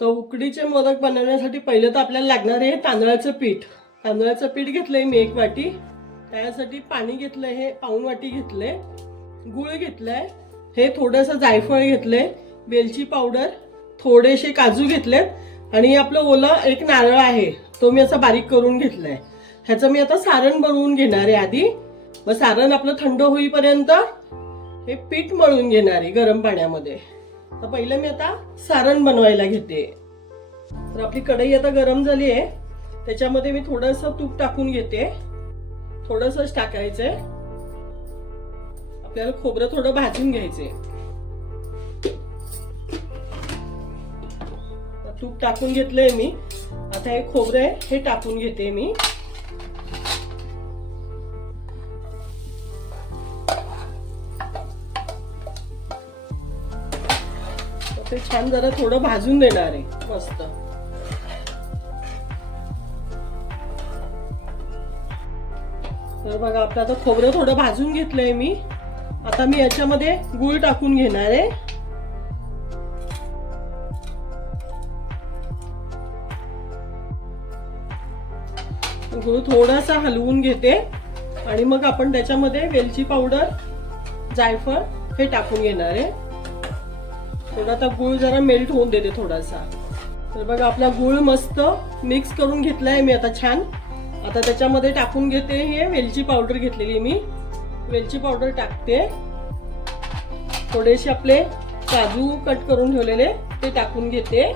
तर उकडीचे मोदक बनवण्यासाठी पहिलं तर आपल्याला लागणार आहे तांदळाचं पीठ. तांदळाचं पीठ घेतलंय मी 1 वाटी. त्यासाठी पाणी घेतलंय हे पाऊण वाटी घेतलंय. गूळ घेतलाय, हे थोडंसं जायफळ घेतलंय, वेलची पावडर, थोडेसे काजू घेतलेत आणि आपलं ओला एक नारळ आहे तो मी असा बारीक करून घेतलाय. ह्याचं मी आता सारण बनवून घेणार आहे आधी. मग सारण आपलं थंड होईपर्यंत हे पीठ मळून घेणार आहे गरम पाण्यामध्ये. तर पहिलं मी आता सारण बनवायला घेते. तर आपली कढई आता गरम झाली आहे, त्याच्यामध्ये मी थोडंसं तूप टाकून घेते. थोडंसंच टाकायचंय. आपल्याला खोबरं थोडं भाजून घ्यायचंय. तूप टाकून घेतलंय मी. आता हे खोबरं आहे हे टाकून घेते मी. ते छान जरा थोडं भाजून देणार आहे मस्त. तर बघा आपलं आता खोबरं थोडं भाजून घेतलंय मी. आता मी याच्यामध्ये गूळ टाकून घेणार आहे. गूळ थोडासा हलवून घेते आणि मग आपण त्याच्यामध्ये वेलची पावडर, जायफळ हे टाकून घेणार आहे. थोडा आता गूळ जरा मेल्ट होऊन देते थोडासा. तर बघा आपला गूळ मस्त मिक्स करून घेतलाय मी आता छान. आता त्याच्यामध्ये टाकून घेते हे वेलची पावडर घेतलेली मी. वेलची पावडर टाकते. थोडेसे आपले काजू कट करून ठेवलेले ते टाकून घेते.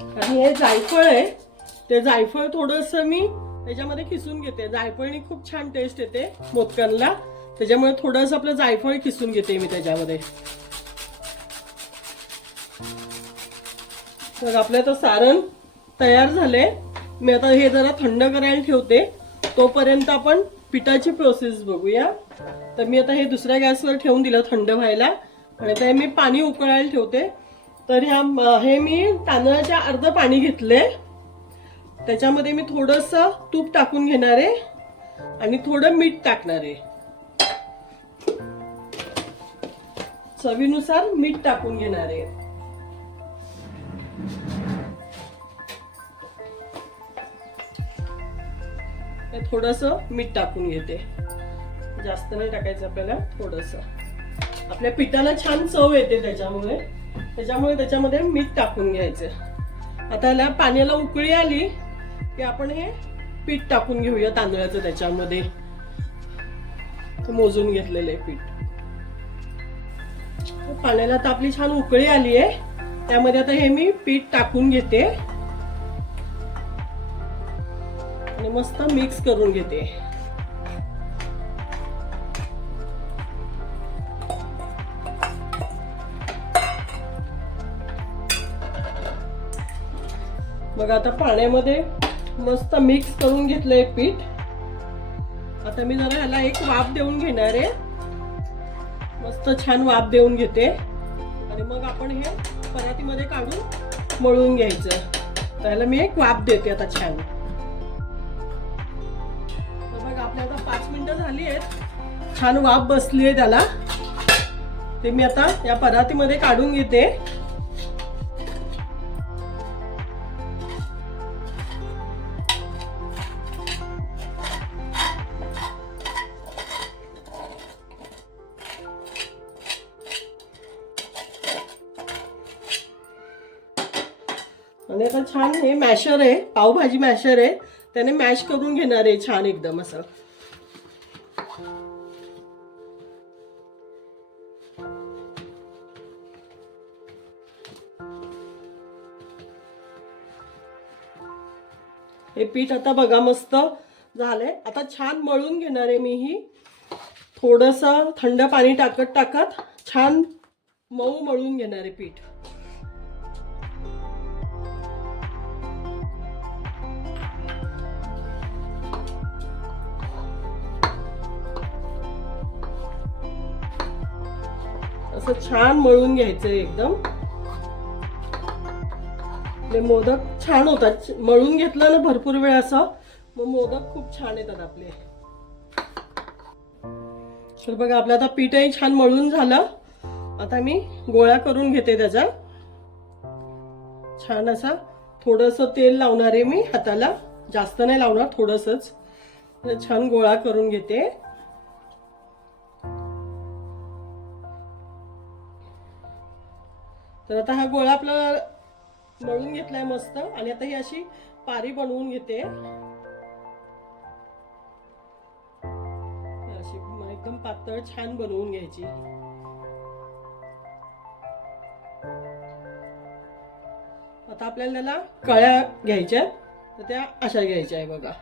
आणि हे जायफळ आहे ते जायफळ थोडंसं मी त्याच्यामध्ये किसून घेते. जायफळनी खूप छान टेस्ट येते मोदकांना, त्याच्यामुळे थोडंसं आपलं जायफळ किसून घेते मी त्याच्यामध्ये. तर आपलं आता सारण तयार झाले. मी आता हे जरा थंड करायला ठेवते. तोपर्यंत आपण पिठाची प्रोसेस बघूया. तर मी आता हे दुसऱ्या गॅसवर ठेवून दिलं थंड व्हायला आणि ते मी पाणी उकळायला ठेवते. तर हे मी तांदळाच्या अर्ध पाणी घेतले. त्याच्यामध्ये मी थोडंसं तूप टाकून घेणार आहे आणि थोडं मीठ टाकणार आहे. चवीनुसार मीठ टाकून घेणार आहे. थोडंसं मीठ टाकून घेते. जास्त नाही टाकायचं आपल्याला, थोडंसं. आपल्या पिठाला छान चव येते त्याच्यामध्ये मीठ टाकून घ्यायचं. आता याला पाण्याला उकळी आली की आपण हे पीठ टाकून घेऊया तांदळाचं त्याच्यामध्ये. मोजून घेतलेलं आहे पीठ. पाण्याला आता आपली छान उकळी आली आहे. त्यामध्ये आता हे मी पीठ टाकून घेते आणि मस्त मिक्स करून घेते. मग आता पाण्यामध्ये मस्त मिक्स करून घेतलंय पीठ. आता मी जरा ह्याला एक वाफ देऊन घेणार आहे. मस्त छान वाफ देऊन घेते आणि मग आपण हे परातीमध्ये काढून मळून घ्यायचं. त्याला मी एक वाफ देते आता छान. तर बघा आपल्या आता 5 मिनिटं झाली आहेत. छान वाफ बसली आहे त्याला. ते मी आता या परातीमध्ये काढून घेते. आणि आता छान हे मॅशर आहे, पावभाजी मॅशर आहे, त्याने मॅश करून घेणार आहे छान एकदम असं. हे पीठ आता बघा मस्त झालंय. आता छान मळून घेणार आहे मी ही. थोडंसं थंड पाणी टाकत छान मऊ मळून घेणार आहे पीठ. असं छान मळून घ्यायचं एकदम. आपले मोदक छान होतात. मळून घेतलं ना भरपूर वेळ असं, मग मोदक खूप छान येतात आपले. तर बघा आपलं आता पीठही छान मळून झालं. आता मी गोळा करून घेते त्याचा. छान असा थोडंसं तेल लावणार आहे मी हाताला, जास्त नाही लावणार, थोडंसंच. छान गोळा करून घेते. तर आता हा गोळा आपला मळून घेतलाय मस्त. आणि आता ही अशी पारी बनवून घेते. अशी एकदम पातळ छान बनवून घ्यायची. आता आपल्याला त्याला कळ्या घ्यायच्या, तर त्या अशा घ्यायच्या आहे बघा.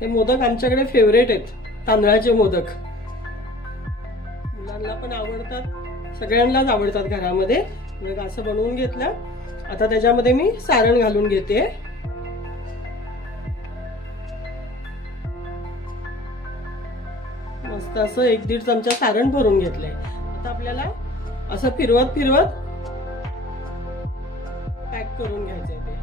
हे मोदक आमच्याकडे फेवरेट आहेत, तांदळाचे मोदक. मुलांना पण आवडतात, सगळ्यांनाच आवडतात घरामध्ये. मग असं बनवून घेतलं. आता त्याच्यामध्ये मी सारण घालून घेते. मस्त असं 1-1.5 चमचा सारण भरून घेतलंय. आता आपल्याला असं फिरवत फिरवत पॅक करून घ्यायचंय ते.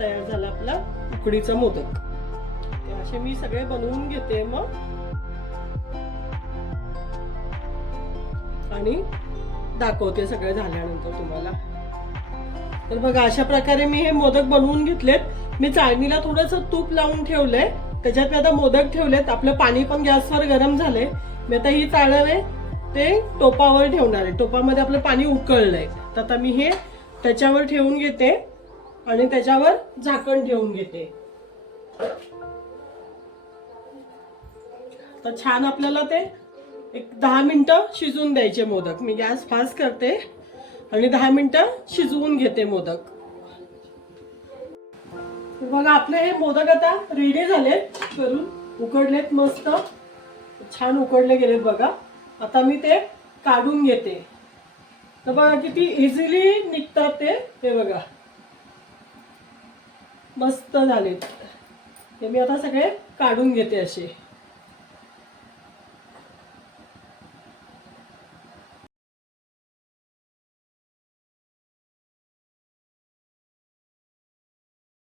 तयार झाला आपला उकडीचा मोदक. असे मी सगळे बनवून घेते मग, आणि दाखवते सगळे झाल्यानंतर तुम्हाला. तर बघा अशा प्रकारे मी हे मोदक बनवून घेतलेत. मी चाळणीला थोडंसं तूप लावून ठेवलंय. त्याच्यात मी आता मोदक ठेवलेत. आपलं पाणी पण गॅसवर गरम झालंय. मी आता ही चाळण आहे ते टोपावर ठेवणार आहे. टोपामध्ये आपलं पाणी उकळलंय. तर आता मी हे त्याच्यावर ठेवून घेते आणि त्याच्यावर झाकण ठेवून घेते. तर छान आपल्याला ते एक 10 मिनिटं शिजवून द्यायचे मोदक. मी गॅस फास्ट करते आणि 10 मिनिटं शिजवून घेते मोदक. बघा आपले हे मोदक आता रेडी झालेत करून, उकडलेत मस्त, छान उकडले गेलेत बघा. आता मी ते काढून घेते. तर बघा किती इझिली निघतात ते. हे बघा मस्त झालेत. हे मी आता सगळे काढून घेते असे.